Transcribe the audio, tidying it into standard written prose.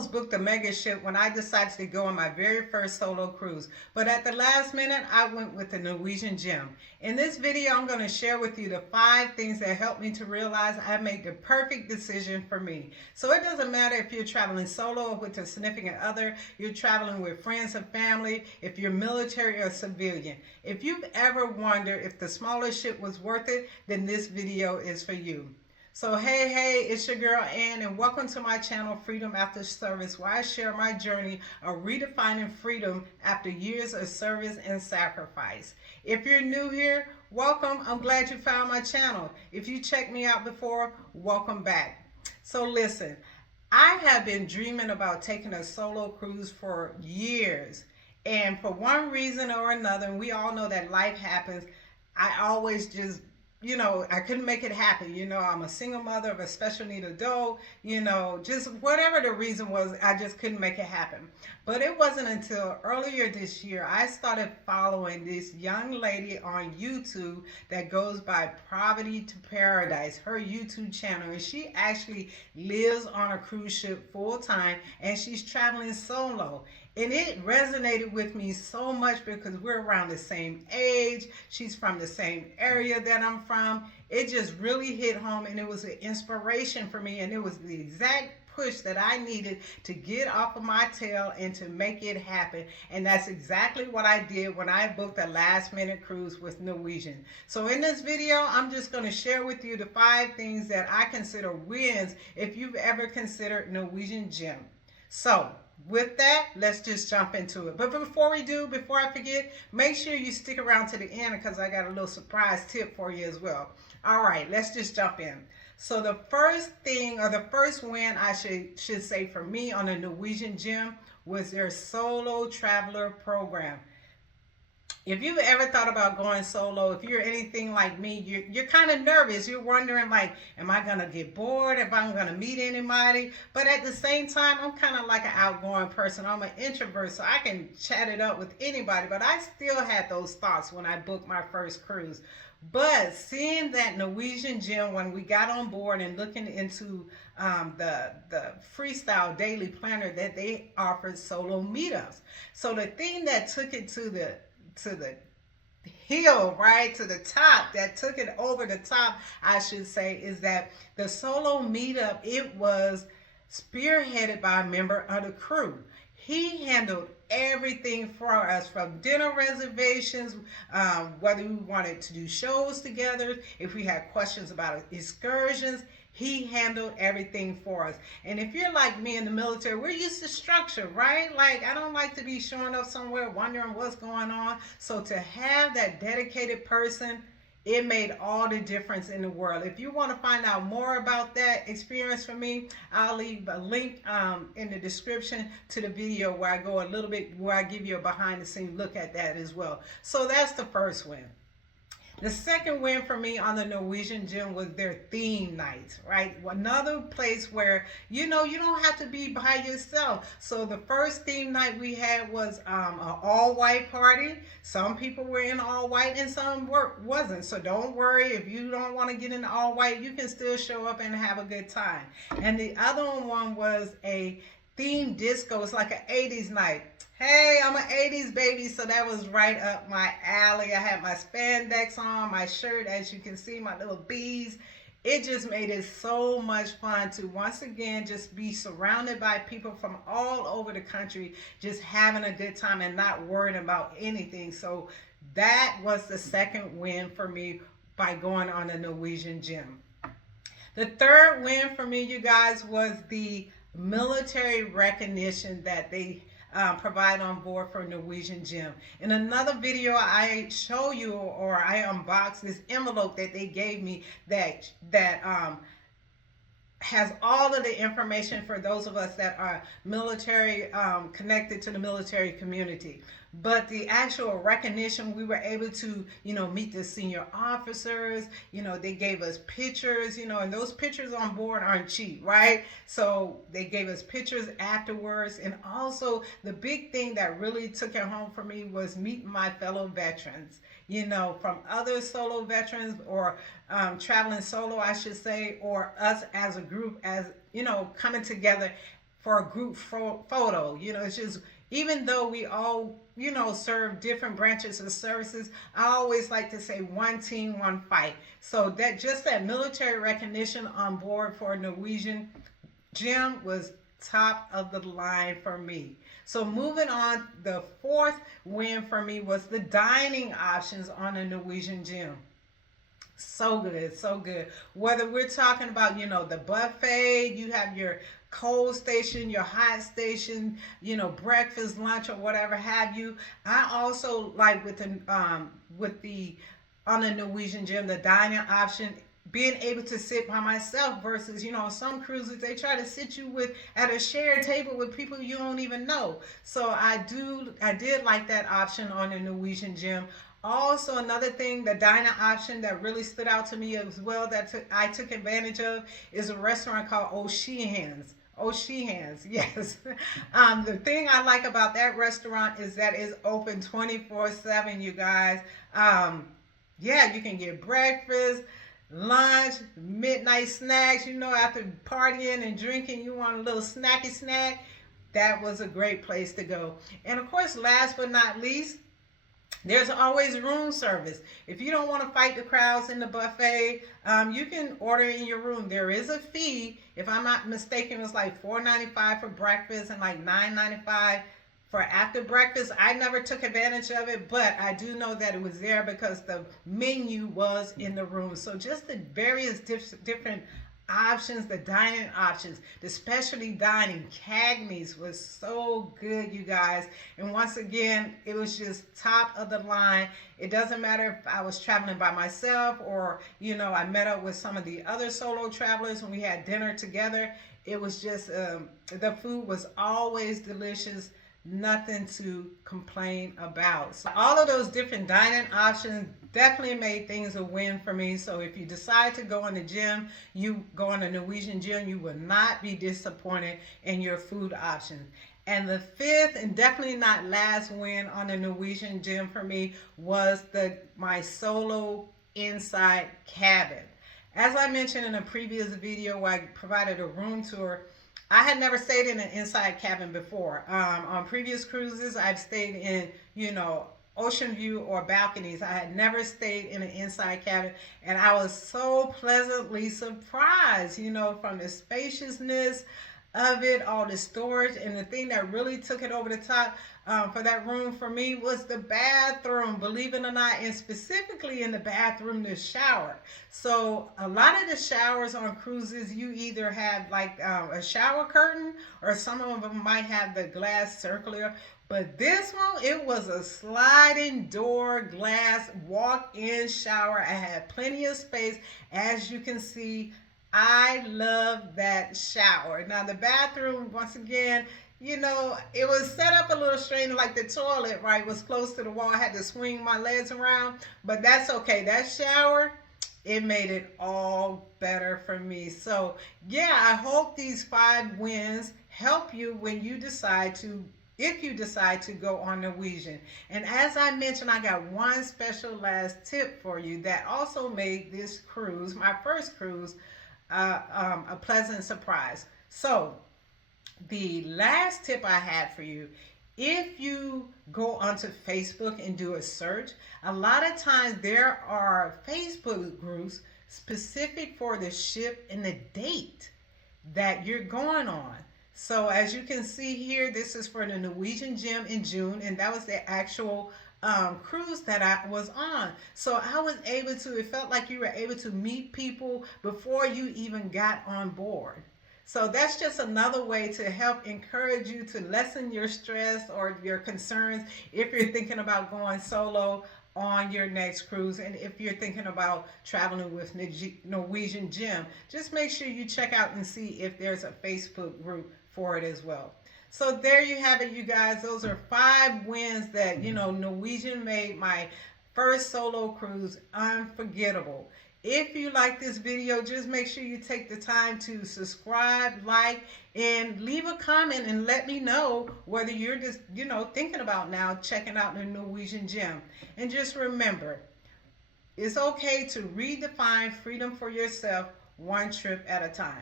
almost booked a mega ship when I decided to go on my very first solo cruise. But at the last minute, I went with the Norwegian Gem. In this video, I'm going to share with you the 5 things that helped me to realize I made the perfect decision for me. So it doesn't matter if you're traveling solo or with a significant other, you're traveling with friends and family, if you're military or civilian. If you've ever wondered if the smaller ship was worth it, then this video is for you. So hey, it's your girl Ann, and welcome to my channel Freedom After Service, where I share my journey of redefining freedom after years of service and sacrifice. If you're new here, welcome. I'm glad you found my channel. If you checked me out before, welcome back. So listen, I have been dreaming about taking a solo cruise for years, and for one reason or another, and we all know that life happens, I always just I couldn't make it happen. I'm a single mother of a special need adult, just whatever the reason was, I just couldn't make it happen. But it wasn't until earlier this year I started following this young lady on YouTube that goes by Poverty to Paradise, her YouTube channel, and she actually lives on a cruise ship full time, and she's traveling solo. And it resonated with me so much because we're around the same age. She's from the same area that I'm from. It just really hit home, and it was an inspiration for me, and it was the exact push that I needed to get off of my tail and to make it happen. And that's exactly what I did when I booked a last minute cruise with Norwegian. So in this video, I'm just going to share with you the 5 things that I consider wins if you've ever considered Norwegian Gem. So with that, let's just jump into it. But before I forget, make sure you stick around to the end because I got a little surprise tip for you as well. All right, let's just jump in. So the first thing, or the first win I should say for me on the Norwegian Gem, was their solo traveler program. If you've ever thought about going solo, if you're anything like me, you're kind of nervous. You're wondering, like, am I going to get bored? If I'm going to meet anybody? But at the same time, I'm kind of like an outgoing person. I'm an introvert, so I can chat it up with anybody. But I still had those thoughts when I booked my first cruise. But seeing that Norwegian Gem, when we got on board and looking into the freestyle daily planner that they offered solo meetups. So the thing that took it to the hill, right, to the top, that took it over the top, I should say, is that the solo meetup, it was spearheaded by a member of the crew. He handled everything for us, from dinner reservations, whether we wanted to do shows together, if we had questions about excursions. He handled everything for us. And if you're like me in the military, we're used to structure, right? Like, I don't like to be showing up somewhere wondering what's going on. So to have that dedicated person, it made all the difference in the world. If you want to find out more about that experience for me, I'll leave a link in the description to the video where I go a little bit, where I give you a behind the scenes look at that as well. So that's the first win. The second win for me on the Norwegian Gem was their theme nights, right? Another place where, you don't have to be by yourself. So the first theme night we had was an all-white party. Some people were in all white and some wasn't. So don't worry, if you don't want to get in all white, you can still show up and have a good time. And the other one was a themed disco. It's like an 80s night. Hey, I'm an 80s baby, so that was right up my alley. I had my spandex on, my shirt, as you can see, my little beads. It just made it so much fun to, once again, just be surrounded by people from all over the country, just having a good time and not worrying about anything. So that was the second win for me by going on the Norwegian Gem. The third win for me, you guys, was the military recognition that they provide on board for Norwegian Gem. In another video, I show you, or I unbox this envelope that they gave me that has all of the information for those of us that are military, connected to the military community. But the actual recognition, we were able to, meet the senior officers. They gave us pictures, and those pictures on board aren't cheap, right? So they gave us pictures afterwards. And also the big thing that really took it home for me was meeting my fellow veterans, from other solo veterans, or traveling solo, I should say, or us as a group, as, coming together for a group photo. It's just, even though we all, serve different branches of services, I always like to say one team, one fight. So that military recognition on board for Norwegian Gem was top of the line for me. So moving on, the fourth win for me was the dining options on the Norwegian Gem. So good, so good. Whether we're talking about, the buffet, you have your cold station, your hot station, breakfast, lunch, or whatever have you. I also like with the on the Norwegian Gem, the dining option, being able to sit by myself versus, some cruises they try to sit you with at a shared table with people you don't even know. So I did like that option on the Norwegian Gem. Also, another thing, the dining option that really stood out to me as well that I took advantage of is a restaurant called O'Sheehan's. O'Sheehan's, yes. The thing I like about that restaurant is that it's open 24/7, you guys. Yeah, you can get breakfast, lunch, midnight snacks. After partying and drinking, you want a little snacky snack. That was a great place to go. And of course, last but not least, there's always room service. If you don't want to fight the crowds in the buffet, you can order in your room. There is a fee. If I'm not mistaken, it's like $4.95 for breakfast and like $9.95 for after breakfast. I never took advantage of it, but I do know that it was there because the menu was in the room. So just the various different options, the dining options, the specialty dining, Cagney's was so good, you guys. And once again, it was just top of the line. It doesn't matter if I was traveling by myself or, I met up with some of the other solo travelers and we had dinner together. It was just, the food was always delicious. Nothing to complain about. So all of those different dining options definitely made things a win for me. So if you decide to go on the gym, you go on the Norwegian Gem, you will not be disappointed in your food options. And the fifth and definitely not last win on the Norwegian Gem for me was my solo inside cabin. As I mentioned in a previous video where I provided a room tour, I had never stayed in an inside cabin before. On previous cruises, I've stayed in, ocean view or balconies. I had never stayed in an inside cabin, and I was so pleasantly surprised, from the spaciousness of it, all the storage, and the thing that really took it over the top for that room for me was the bathroom, believe it or not, and specifically in the bathroom, the shower. So a lot of the showers on cruises, you either have like a shower curtain or some of them might have the glass circular. But this one, it was a sliding door glass walk-in shower. I had plenty of space. As you can see, I love that shower. Now the bathroom, once again, it was set up a little strange, like the toilet, right, was close to the wall. I had to swing my legs around, but that's okay. That shower, it made it all better for me. So yeah, I hope these 5 wins help you when you decide to, if you decide to go on Norwegian. And as I mentioned, I got one special last tip for you that also made this cruise, my first cruise, a pleasant surprise. So the last tip I had for you, if you go onto Facebook and do a search, a lot of times there are Facebook groups specific for the ship and the date that you're going on. So as you can see here, this is for the Norwegian Gem in June, and that was the actual cruise that I was on. So I was able to, it felt like you were able to meet people before you even got on board. So that's just another way to help encourage you to lessen your stress or your concerns if you're thinking about going solo on your next cruise. And if you're thinking about traveling with Norwegian Gem, just make sure you check out and see if there's a Facebook group for it as well. So there you have it, you guys. Those are 5 wins that, Norwegian made my first solo cruise unforgettable. If you like this video, just make sure you take the time to subscribe, like, and leave a comment and let me know whether you're just, thinking about now checking out the Norwegian Gem. And just remember, it's okay to redefine freedom for yourself one trip at a time.